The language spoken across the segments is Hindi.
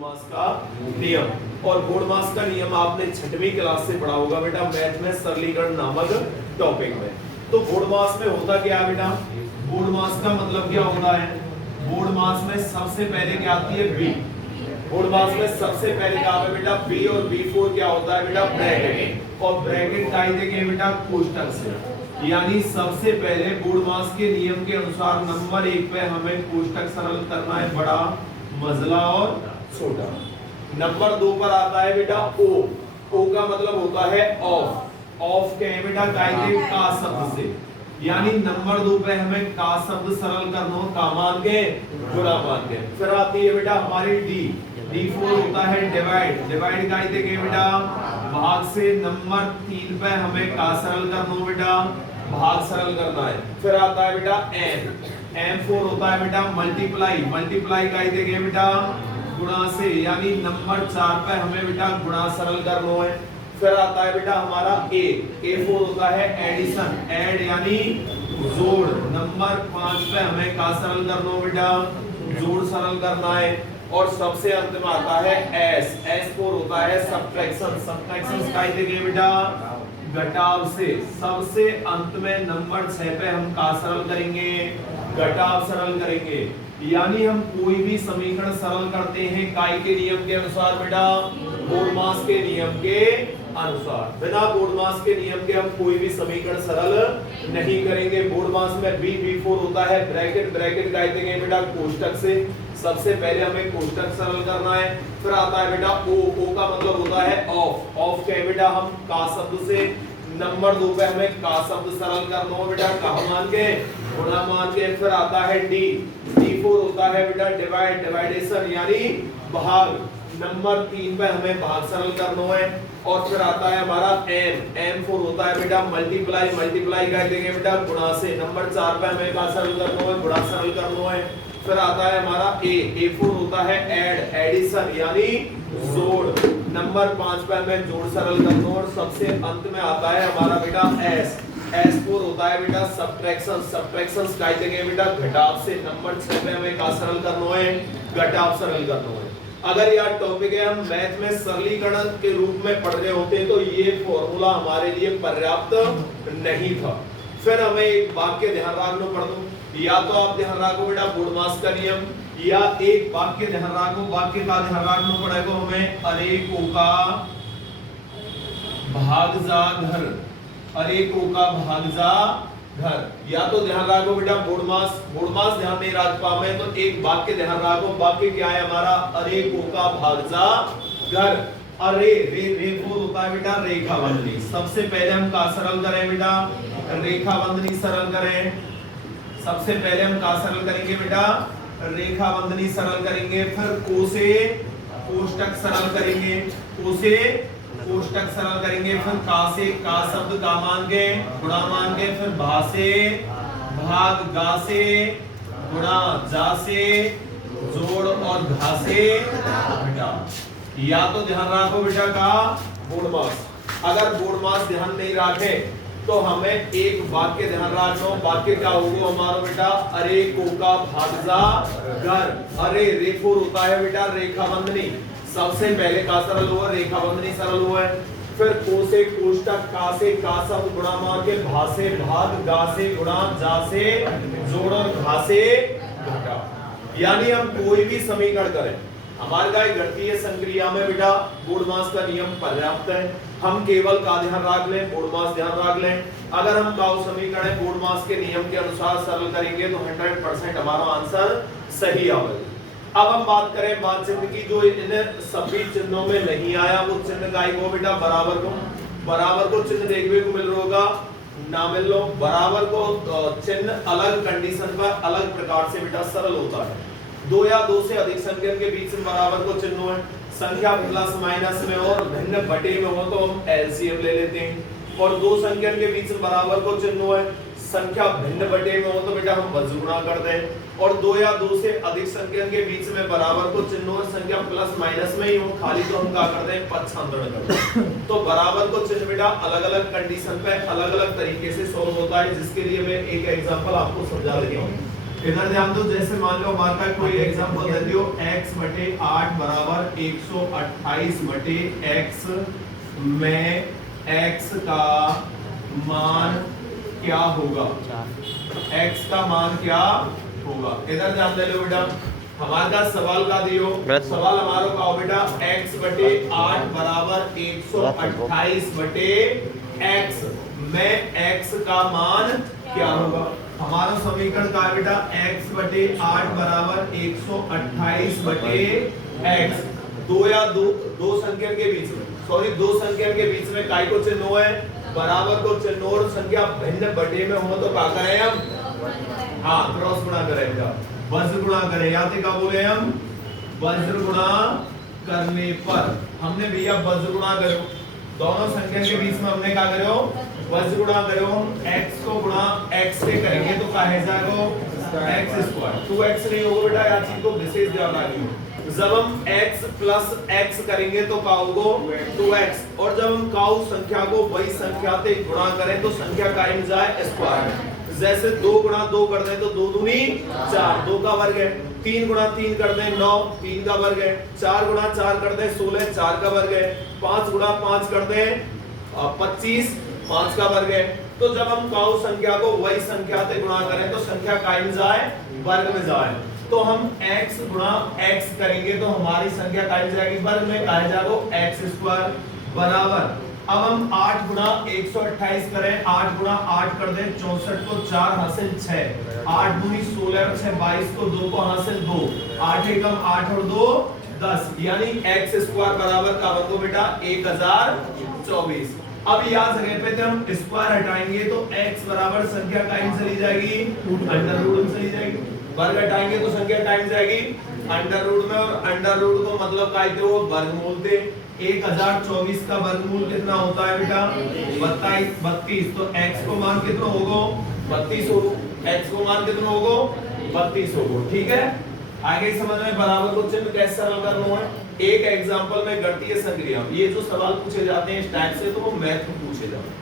बोर्डमास का नियम। और बोर्डमास का नियम आपने 6वीं क्लास से पढ़ा होगा बेटा मैथ में सरलीकरण नामक टॉपिक में। तो बोर्डमास में होता क्या है बेटा, बोर्डमास का मतलब क्या होता है, बोर्डमास में सबसे पहले क्या आती है बी, बोर्डमास में सबसे पहले क्या है बेटा बी, और B4 क्या होता है बेटा ब्रैकेट, और ब्रैकेट का ही देंगे बेटा कोष्टक से। यानी सबसे पहले बोर्डमास के नियम के अनुसार नंबर 1 पे हमें कोष्टक सरल करना है बड़ा, मझला और छोटा। नंबर 2 पर आता है बेटा ओ, ओ का मतलब होता है ऑफ, ऑफ के बेटा कायदे का शब्द से, यानी नंबर 2 पे हमें का शब्द सरल करना हो, का मान के गुणा मान के। फिर आती है बेटा हमारी डी, D4 होता है डिवाइड, डिवाइड का ही देंगे बेटा भाग से। नंबर 3 पे हमें का सरल करना हो बेटा, भाग सरल करना है। फिर आता है बेटा एम, M4 होता है बेटा मल्टीप्लाई, मल्टीप्लाई का ही देंगे बेटा गुणा से, यानी नंबर 4 पे हमें बेटा गुणा सरल करना है। फिर आता है बेटा हमारा ए, A4 होता है एडिशन, ऐड यानी जोड़। नंबर 5 पे हमें का सरल करना हो बेटा, जोड़ सरल करना है। और सबसे अंत में आता है एस, S4 होता है सब्ट्रैक्शन, सब्ट्रैक्शन का ही देंगे बेटा घटाव से। सबसे अंत में नंबर 6 पे हम का सरल करेंगे, घटाव सरल करेंगे। यानी हम कोई भी समीकरण सरल करते हैं काय के नियम के अनुसार बेटा, बोर्डमास के नियम के अनुसार। बिना बोर्डमास के नियम के हम कोई भी समीकरण सरल नहीं करेंगे। बोर्डमास में B4 होता है ब्रैकेट, ब्रैकेट का देंगे बेटा कोष्टक से। सबसे पहले हमें कोष्टक सरल करना है। फिर आता है बेटा ओ, ओ का मतलब होता है ऑफ, ऑफ के बेटा हम का शब्द से। नंबर 2 पे हमें का शब्द सरल करना हो बेटा, का मान के गुणा मान के। फिर आता है डी, D4 होता है बेटा डिवाइड, डिवाइडेशन यानी भाग। नंबर 3 पे हमें भाग सरल करना है। और फिर आता है हमारा एम, M4 होता है बेटा मल्टीप्लाई, मल्टीप्लाई कर देंगे बेटा गुणा से। नंबर 4 पे हमें का सरल करना है, गुणा सरल करना है। फिर आता है हमारा ए, A4 होता है ऐड, एडिशन यानी जोड़। नंबर 5 पे हमें जोड़ सरल करना है। और सबसे अंत में आता है हमारा बेटा एस, S4 होता है बेटा सब्ट्रैक्शन, सब्ट्रैक्शन का देंगे बेटा घटाव से। नंबर 6 पे हमें का सरल करना है, घटाव सरल करना है। अगर यह टॉपिक है हम मैथ में सरलीकरण के रूप में पढ़ रहे होते तो ये फॉर्मूला हमारे लिए पर्याप्त नहीं था। फिर हमें एक वाक्य ध्यान रखना पड़ दो, या तो आप ध्यान रखो बेटा बोर्डमास का नियम, या एक वाक्य ध्यान रखो, वाक्य का ध्यान रखना पड़ेगा हमें अरेको का भागजा घर, अरेको का भागजा घर। या तो ध्यान रखो बेटा बोर्डमास, बोर्डमास ध्यान नहीं रख पावे तो एक वाक्य ध्यान रखो। वाक्य क्या है हमारा, अरेको का भागजा घर। अरे रे, रे4 होता है बेटा रेखा बंधनी। सबसे पहले हम का सरल करें बेटा, रेखा बंधनी सरल करें। सबसे पहले हम का सरल करेंगे बेटा, रेखा बंधनी सरल करेंगे। फिर को से कोष्टक सरल करेंगे, को से कोष्टक सरल करेंगे। फिर का से का शब्द का मान के गुणा मान के। फिर भा से भाग, गा से गुणा, जा से जोड़, और घा से घटा। या तो ध्यान रखो बेटा का बोर्डमास, अगर बोर्डमास ध्यान नहीं रखे तो हमें एक वाक्य ध्यान रखना। वाक्य क्या होगा हमारा बेटा, अरे को का भागजा घर। अरे रे4 होता है बेटा रेखा बंधनी, सबसे पहले का सरल हुआ, रेखा बंधनी सरल हुआ है। फिर को से कोष्टक, का से का शब्द गुणा मान के, भा से भाग, गा से गुणा, जा से जोड़, और घा से घटा। यानी हम कोई भी समीकरण करें हमारे का गणितीय संक्रिया में बेटा बोर्डमास का नियम पर्याप्त है। हम केवल का ध्यान रख लें, बोर्डमास ध्यान रख लें। अगर हम का समीकरण बोर्डमास के नियम के अनुसार सरल करेंगे तो 100% हमारा आंसर सही आएगा। अब हम बात करें बात चिन्ह की, जो इन सभी चिन्हों में नहीं आया वो चिन्ह का ही को बेटा बराबर को, बराबर को चिन्ह देखने को मिल रहा होगा ना मिल लो। बराबर को चिन्ह अलग कंडीशन पर अलग प्रकार से बेटा सरल होता है। दो या दो से अधिक संख्या के बीच में बराबर को चिन्ह है, संख्या प्लस माइनस में और भिन्न बटे में हो तो हम एलसीएम ले लेते हैं। और दो संख्या के बीच में बराबर को चिन्ह है, संख्या भिन्न बटे में हो तो बेटा हम गुणा कर दें। और दो या दो से अधिक संख्या के बीच में बराबर को चिन्ह और संख्या प्लस माइनस में ही हो खाली तो हम क्या करते हैं पक्षांतरण करते हैं। तो बराबर को चिन्ह बेटा अलग अलग कंडीशन पे अलग अलग तरीके से सॉल्व होता है, जिसके लिए मैं एक एग्जांपल आपको समझा देता हूं। इधर ध्यान दो, जैसे मान लो हमारा कोई एग्जांपल दे दियो x बटे 8 बराबर 128 बटे x में x का मान क्या होगा, x का मान क्या होगा। इधर ध्यान दे लो बेटा, हमारा सवाल का दियो, सवाल हमारा का हो बेटा x बटे 8 बराबर 128 बटे x में x का मान क्या होगा। हमारा समीकरण का है बेटा x बटे 8 बराबर 128 बटे x, दो या दो संख्या के बीच में, सॉरी दो संख्या के बीच में काय को चिन्ह है, बराबर को चिन्ह और संख्या भिन्न बटे में हो तो क्या करें हम, हाँ क्रॉस गुणा करेंगे, वज्र गुणा करें, या क्या बोले हम, वज्र गुणा करने पर हमने भैया वज्र गुणा करो, दोनों संख्या के बीच में हमने क्या करो, वज्र गुणा करो, हम x को गुणा x से करेंगे तो क्या है जाएगा x स्क्वायर, 2x नहीं होगा बेटा, यार चीज को विशेष ध्यान रखिए, जब हम x प्लस x करेंगे तो क्या होगा 2x, और जब हम काउ संख्या को वही संख्या से गुणा करें तो संख्या कायम जाए स्क्वायर, जैसे 2 गुणा 2 कर दें तो 2 दूनी 4, 2 का वर्ग है, 3 गुणा 3 कर दें 9, 3 का वर्ग है, 4 गुणा 4 कर दें 16, 4 का वर्ग है, 5 गुणा 5 कर दें 25, 5 का वर्ग है। तो जब हम काउ संख्या को वही संख्या से गुणा करें तो संख्या कायम जाए वर्ग में जाए, तो हम x गुणा x करेंगे तो हमारी संख्या कायम जाएगी वर्ग में, कहा जाएगा x स्क्वायर बराबर, अब हम 8 गुणा 128 करें, 8 गुणा 8 कर दें 64 को 4 हासिल 6, 8 दूनी 16 और 6 22 को 2 को हासिल 2, 8 एकम 8 और 2 10, यानी x स्क्वायर बराबर का बनो बेटा 1024। अब यहाँ जगह पे थे हम स्क्वायर हटाएंगे तो x बराबर संख्या कायम चली जाएगी अंडर रूट में चली जाएगी, वर्ग हटाएंगे तो संख्या कायम जाएगी अंडर रूट में, और अंडर रूट को मतलब काय थे वो वर्गमूल थे, 1024 का वर्गमूल कितना होता है बेटा 32, तो x को मान कितना होगा 32 होगा, x को मान कितना होगा 32 होगा, ठीक है। आगे समझ में बराबर को चिन्ह कैसे सरल करना है, एक एग्जांपल में गणितीय संक्रिया, ये जो सवाल पूछे जाते हैं इस टाइप से तो वो मैथ में पूछे जाते हैं।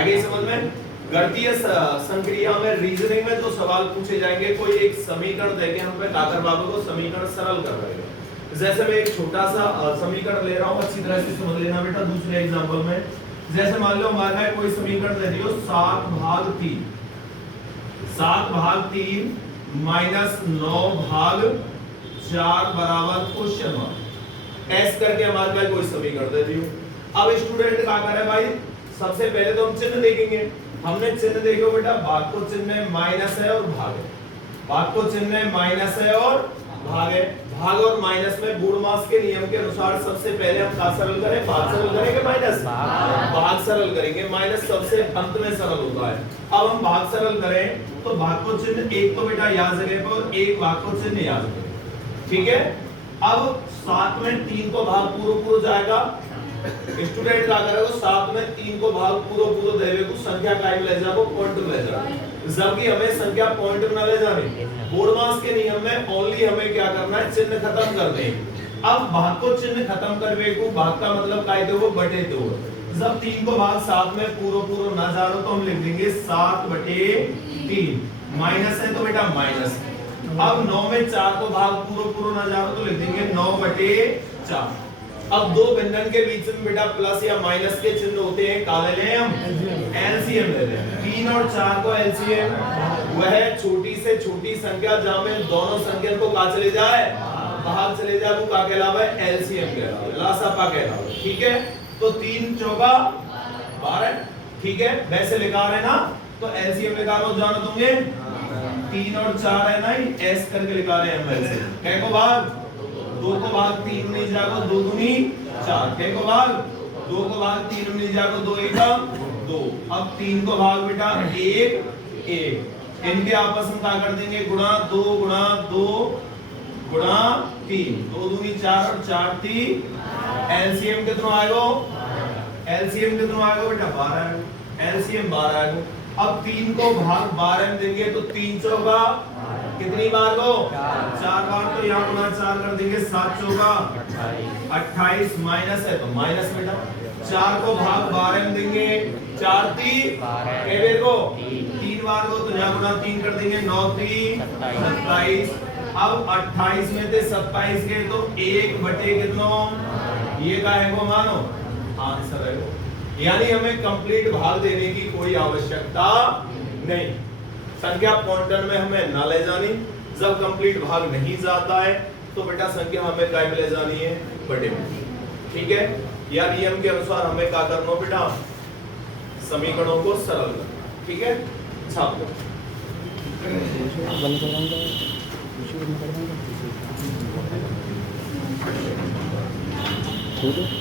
आगे समझ में गणितीय संक्रिया में रीजनिंग में जो सवाल पूछे जाएंगे, कोई एक समीकरण देके हम पे काकर बाबू को समीकरण सरल कर रहे हैं। जैसे मैं एक छोटा सा समीकरण ले रहा हूँ, अच्छी तरह से समझ लेना बेटा। दूसरे एग्जांपल में जैसे मान लो हमारा कोई समीकरण दे दियो 7/3 माइनस 9/4 बराबर क्वेश्चन मार्क, ऐसे करके हमारे पास कोई समीकरण दे दियो। अब स्टूडेंट क्या करे भाई, सबसे पहले तो हम चिन्ह देखेंगे, हमने चिन्ह देखो बेटा, भाग को चिन्ह में माइनस है और भाग है, भाग को चिन्ह में माइनस है और भाग है, भाग और माइनस में गुणमास के नियम के अनुसार सबसे पहले हम क्या सरल करें, भाग सरल करेंगे माइनस भाग सरल करेंगे, माइनस सबसे अंत में सरल होता है। अब हम भाग सरल करें तो भाग को चिन्ह एक तो बेटा यहाँ जगह पर और एक भाग को चिन्ह यहाँ जगह, ठीक है। अब 7 में 3 को भाग पूरा जाएगा, स्टूडेंट क्या करेगा 7 में 3 को भाग पूरा देवे को संख्या कायम ले जाओ पॉइंट में ले जाओ, जबकि हमें संख्या पॉइंट में ले जानी, बोर्डमास के नियम में ओनली हमें क्या करना है, चिन्ह खत्म कर दें। अब भाग को चिन्ह खत्म करवे को, भाग का मतलब काय दो बटे दो, जब 3 को भाग 7 में पूरा ना जा रहा तो हम लिख देंगे 7/3, माइनस है तो बेटा माइनस। अब 9 में 4 को भाग पूरा ना जा रहा तो लिख देंगे 9/4। अब दो व्यंजन के बीच में बेटा प्लस या माइनस के चिन्ह होते हैं, काले ले हम एलसीएम ले लें, 3 और 4 को एलसीएम, वह छोटी से छोटी संख्या जहां में दोनों संख्या को का चले जाए भाग चले जाए, वो का कहलावा है एलसीएम कहलावा, लासापा कहलावा, ठीक है। तो 3 चौका 12, ठीक है, वैसे लिखा रहे ना, तो एलसीएम लिखा रहा हूं, जान दूंगे 3 और 4 है ना, एस करके लिखा रहे हैं हम एलसीएम, कै को भाग 2 को भाग 3 में जाएगा 2 दूनी 4, कै को भाग 2 को भाग 3 में जाएगा 2 एकम 2, अब 3 को भाग बेटा 1, इनके आपस में क्या कर देंगे गुणा 2 गुणा 2 गुणा 3, 2 दूनी 4 और 4 3, एलसीएम कितना आएगा, एलसीएम कितना आएगा बेटा 12 आएगा, एलसीएम 12 आएगा। अब 3 को भाग 12 में देंगे तो 3 चौका कितनी बार को 4 बार, तो यहाँ गुणा 4 कर देंगे 7 चौका 28, माइनस है तो माइनस बेटा, 4 को भाग 12 में देंगे 4 3 को 3 बार को तो यहाँ गुना 3 कर देंगे, 9 3 27। अब 28 में से 27 के तो 1 बटे कितनो, ये का है वो मानो आंसर है वो। यानी हमें कंप्लीट भाग देने की कोई आवश्यकता नहीं। संख्या क्वांटम में हमें ना ले जानी, जब कंप्लीट भाग नहीं जाता है तो बेटा संख्या हमें काय में ले जानी है, बटे में। ठीक है, या नियम के अनुसार हमें क्या करना बेटा, समीकरणों को सरल करना। ठीक है, छाप दो। ठीक है।